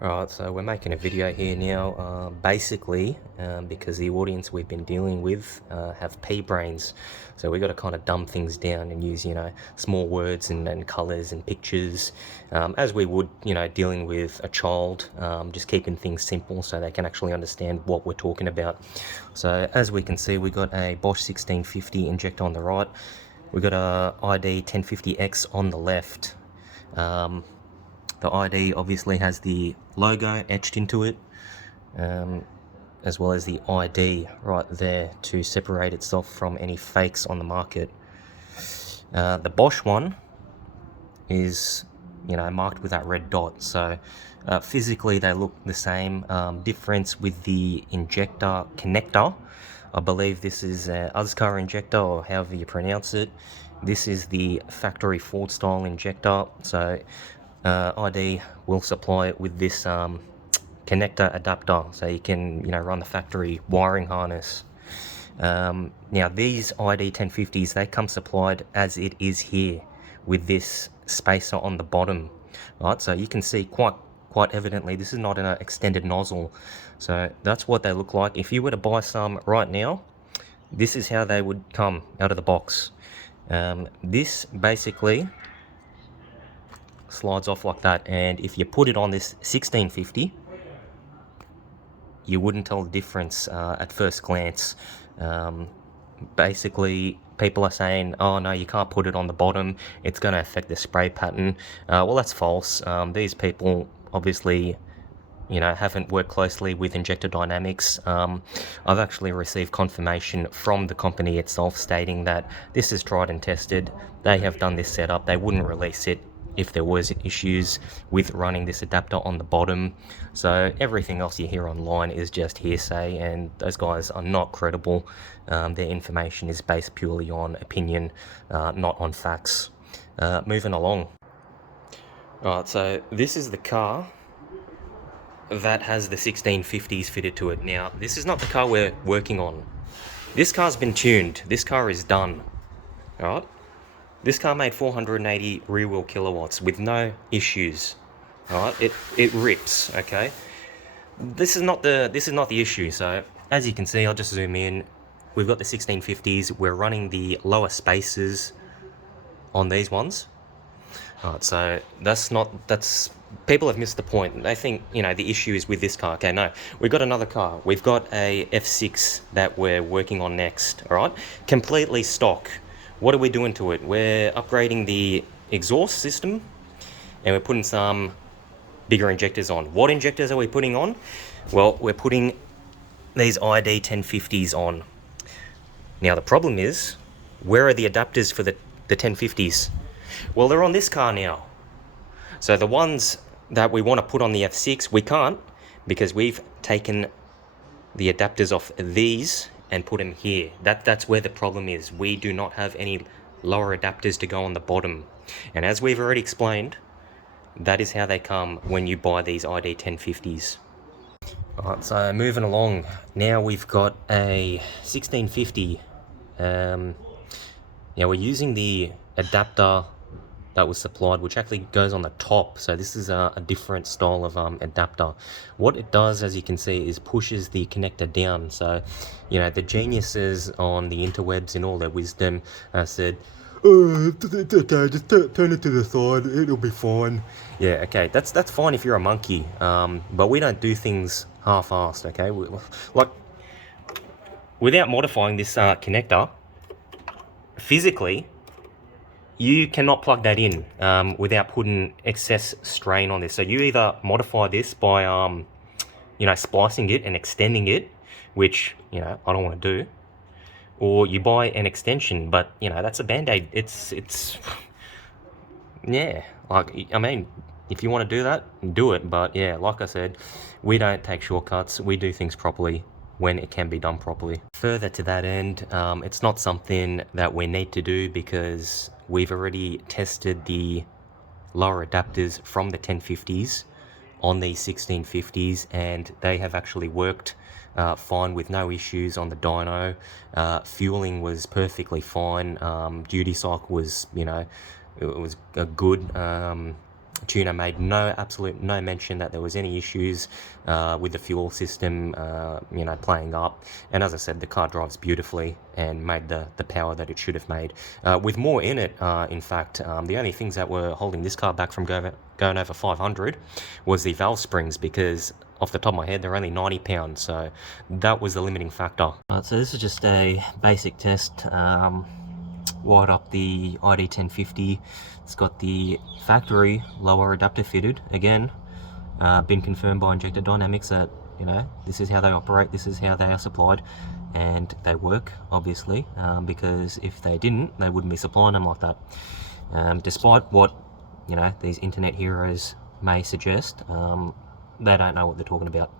Alright, so we're making a video here now, basically because the audience we've been dealing with have pea brains, so we've got to kind of dumb things down and use, small words and colours and pictures, as we would, dealing with a child, just keeping things simple so they can actually understand what we're talking about. So as we can see, we got a Bosch 1650 injector on the right, we got a ID 1050X on the left. The ID obviously has the logo etched into it, as well as the ID right there to separate itself from any fakes on the market. The Bosch one is, marked with that red dot, so physically they look the same. Difference with the injector connector, I believe this is UZCAR injector, or however you pronounce it. This is the factory Ford style injector, so ID will supply it with this connector adapter, so you can run the factory wiring harness. Now these ID 1050s, they come supplied as it is here with this spacer on the bottom, right? So you can see quite evidently this is not an extended nozzle, so that's what they look like. If you were to buy some right now, this is how they would come out of the box. This basically slides off like that, and if you put it on this 1650, you wouldn't tell the difference at first glance. Basically, people are saying, oh no, you can't put it on the bottom, it's going to affect the spray pattern. Well, that's false. These people obviously haven't worked closely with Injector Dynamics. I've actually received confirmation from the company itself stating that this is tried and tested. They have done this setup. They wouldn't release it if there was issues with running this adapter on the bottom. So everything else you hear online is just hearsay, and those guys are not credible. Their information is based purely on opinion, not on facts. Moving along. Alright, so this is the car that has the 1650s fitted to it. Now, this is not the car we're working on. This car's been tuned. This car is done. Alright? This car made 480 rear wheel kilowatts with no issues. Alright? It rips, okay? This is not the issue. So, as you can see, I'll just zoom in. We've got the 1650s. We're running the lower spacers on these ones. Alright, so that's people have missed the point. They think, the issue is with this car. Okay, no. We've got another car. We've got a F6 that we're working on next, alright? Completely stock. What are we doing to it? We're upgrading the exhaust system, and we're putting some bigger injectors on. What injectors are we putting on? Well, we're putting these ID 1050s on. Now, the problem is, where are the adapters for the 1050s? Well, they're on this car now. So the ones that we want to put on the F6, we can't, because we've taken the adapters off these and put them here. That's where the problem is. We do not have any lower adapters to go on the bottom. And as we've already explained, that is how they come when you buy these ID 1050s. Alright, so moving along. Now we've got a 1650. Now we're using the adapter that was supplied, which actually goes on the top. So this is a different style of adapter. What it does, as you can see, is pushes the connector down. So, the geniuses on the interwebs in all their wisdom said, oh, it's okay, just turn it to the side, it'll be fine. Yeah, okay, that's fine if you're a monkey, but we don't do things half-assed, okay? Like, without modifying this connector, physically, you cannot plug that in without putting excess strain on this. So you either modify this by, splicing it and extending it, which, I don't want to do, or you buy an extension, but, that's a Band-Aid. It's, yeah, like, I mean, if you want to do that, do it. But, yeah, like I said, we don't take shortcuts. We do things properly when it can be done properly. Further to that end, it's not something that we need to do because we've already tested the lower adapters from the 1050s on these 1650s, and they have actually worked fine with no issues on the dyno. Fueling was perfectly fine. Duty cycle was, it was a good. Tuner made absolute no mention that there was any issues with the fuel system, you know, playing up. And as I said, the car drives beautifully and made the power that it should have made. With more in it, in fact, the only things that were holding this car back from going over 500 was the valve springs, because off the top of my head, they're only 90 pounds. So that was the limiting factor. So this is just a basic test. Wired up the ID 1050. It's got the factory lower adapter fitted. Again, been confirmed by Injector Dynamics that, you know, this is how they operate, this is how they are supplied, and they work, obviously, because if they didn't, they wouldn't be supplying them like that. Despite what, you know, these internet heroes may suggest, they don't know what they're talking about,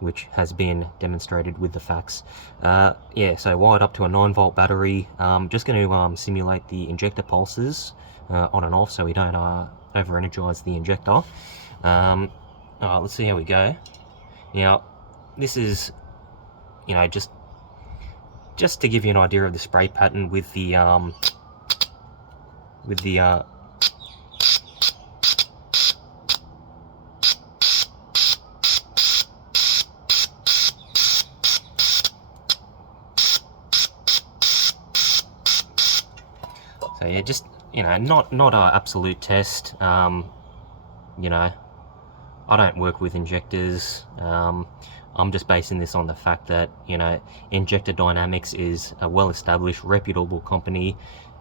which has been demonstrated with the facts. Yeah, so wired up to a 9-volt battery. Just going to simulate the injector pulses on and off, so we don't over-energize the injector. Let's see how we go. Now, this is, you know, just to give you an idea of the spray pattern with the so yeah, just, you know, not an absolute test. You know, I don't work with injectors. I'm just basing this on the fact that, you know, Injector Dynamics is a well-established, reputable company.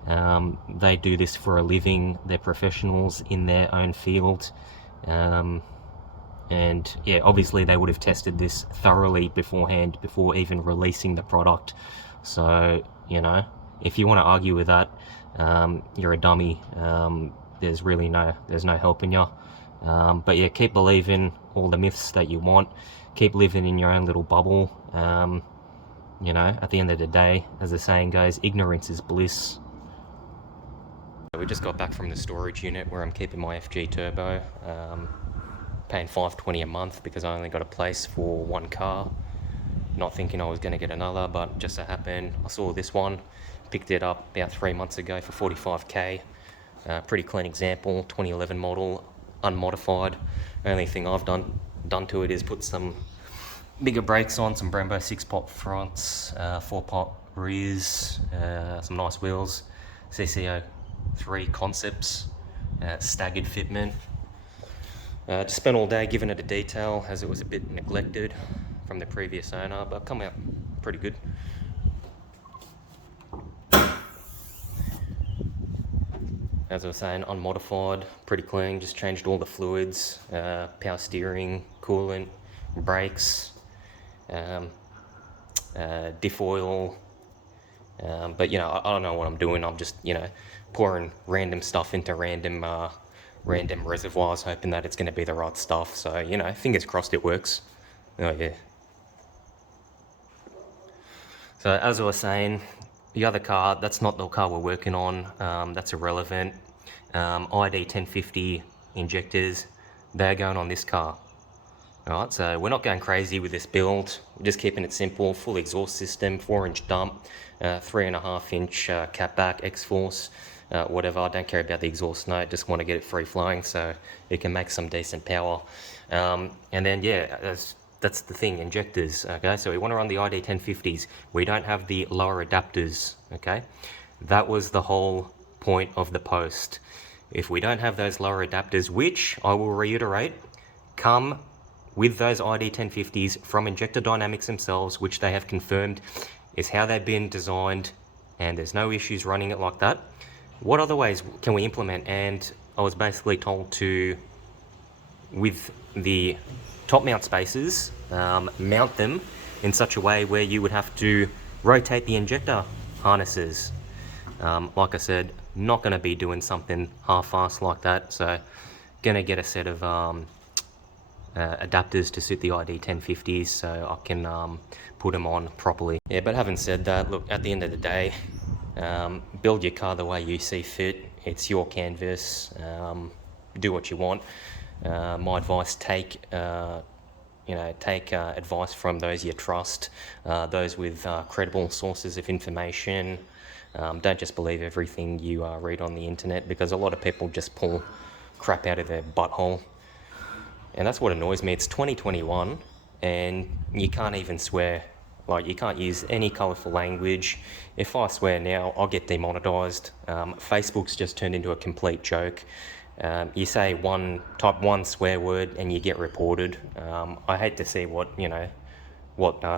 They do this for a living. They're professionals in their own field. And yeah, obviously they would have tested this thoroughly beforehand before even releasing the product. So, you know, if you want to argue with that, you're a dummy. There's no helping you. But yeah, keep believing all the myths that you want. Keep living in your own little bubble. You know, at the end of the day, as the saying goes, ignorance is bliss. We just got back from the storage unit where I'm keeping my FG Turbo. Paying $520 a month because I only got a place for one car. Not thinking I was going to get another, but just so happened I saw this one. Picked it up about 3 months ago for 45k. Pretty clean example, 2011 model, unmodified. Only thing I've done to it is put some bigger brakes on, some Brembo 6-pot fronts, 4-pot rears, some nice wheels, CCO 3 concepts, staggered fitment. Just spent all day giving it a detail as it was a bit neglected from the previous owner, but come out pretty good. As I was saying, unmodified, pretty clean, just changed all the fluids, power steering, coolant, brakes, diff oil, but you know, I don't know what I'm doing. I'm just, you know, pouring random stuff into random reservoirs, hoping that it's going to be the right stuff. So, you know, fingers crossed it works. Oh yeah. So as I was saying, the other car, that's not the car we're working on. That's irrelevant. ID 1050 injectors, they're going on this car. Alright, so we're not going crazy with this build. We're just keeping it simple. Full exhaust system, 4-inch dump, 3.5-inch cat back, X-Force, whatever. I don't care about the exhaust note, just want to get it free flowing so it can make some decent power. And then yeah, that's the thing, injectors. Okay, so we want to run the ID 1050s. We don't have the lower adapters. Okay, that was the whole point of the post. If we don't have those lower adapters, which I will reiterate, come with those ID 1050s from Injector Dynamics themselves, which they have confirmed is how they've been designed, and there's no issues running it like that. What other ways can we implement? And I was basically told to, with the top mount spaces, mount them in such a way where you would have to rotate the injector harnesses. Like I said, not going to be doing something half-assed like that, so going to get a set of adapters to suit the ID 1050s so I can put them on properly. Yeah, but having said that, look, at the end of the day, build your car the way you see fit. It's your canvas. Do what you want. My advice, take advice from those you trust, those with credible sources of information. Don't just believe everything you read on the internet, because a lot of people just pull crap out of their butthole. And that's what annoys me. It's 2021 and you can't even swear. Like, you can't use any colourful language. If I swear now, I'll get demonetised. Facebook's just turned into a complete joke. You say type one swear word and you get reported. I hate to see what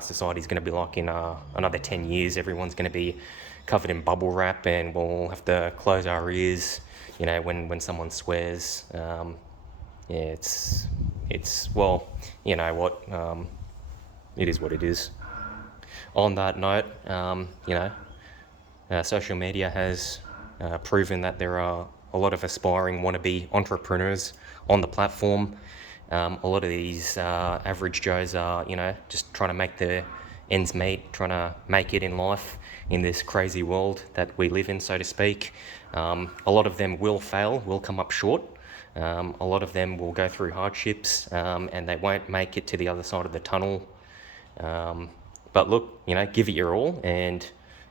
society's going to be like in another 10 years. Everyone's going to be covered in bubble wrap and we'll have to close our ears, when someone swears. Yeah, it's well, you know what, it is what it is. On that note, social media has proven that there are a lot of aspiring wannabe entrepreneurs on the platform. A lot of these average Joes are, just trying to make their ends meet, trying to make it in life in this crazy world that we live in, so to speak. A lot of them will fail, will come up short. A lot of them will go through hardships and they won't make it to the other side of the tunnel. But look, give it your all, and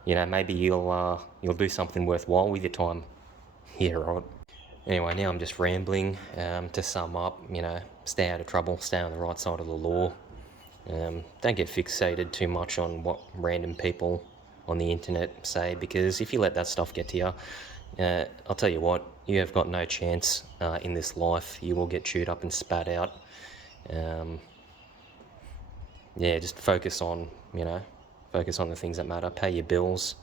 maybe you'll do something worthwhile with your time. Yeah, right. Anyway, now I'm just rambling. To sum up, stay out of trouble, stay on the right side of the law. Don't get fixated too much on what random people on the internet say, because if you let that stuff get to you, I'll tell you what, you have got no chance in this life. You will get chewed up and spat out. Just focus on the things that matter. Pay your bills.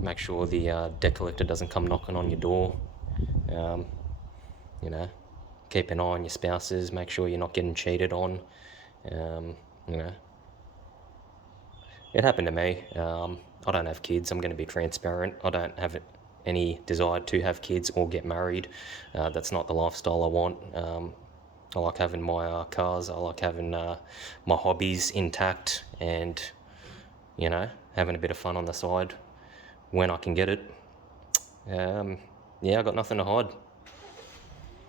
Make sure the debt collector doesn't come knocking on your door. Keep an eye on your spouses. Make sure you're not getting cheated on. It happened to me. I don't have kids. I'm going to be transparent. I don't have any desire to have kids or get married. That's not the lifestyle I want. I like having my cars. I like having my hobbies intact, and having a bit of fun on the side when I can get it. I got nothing to hide.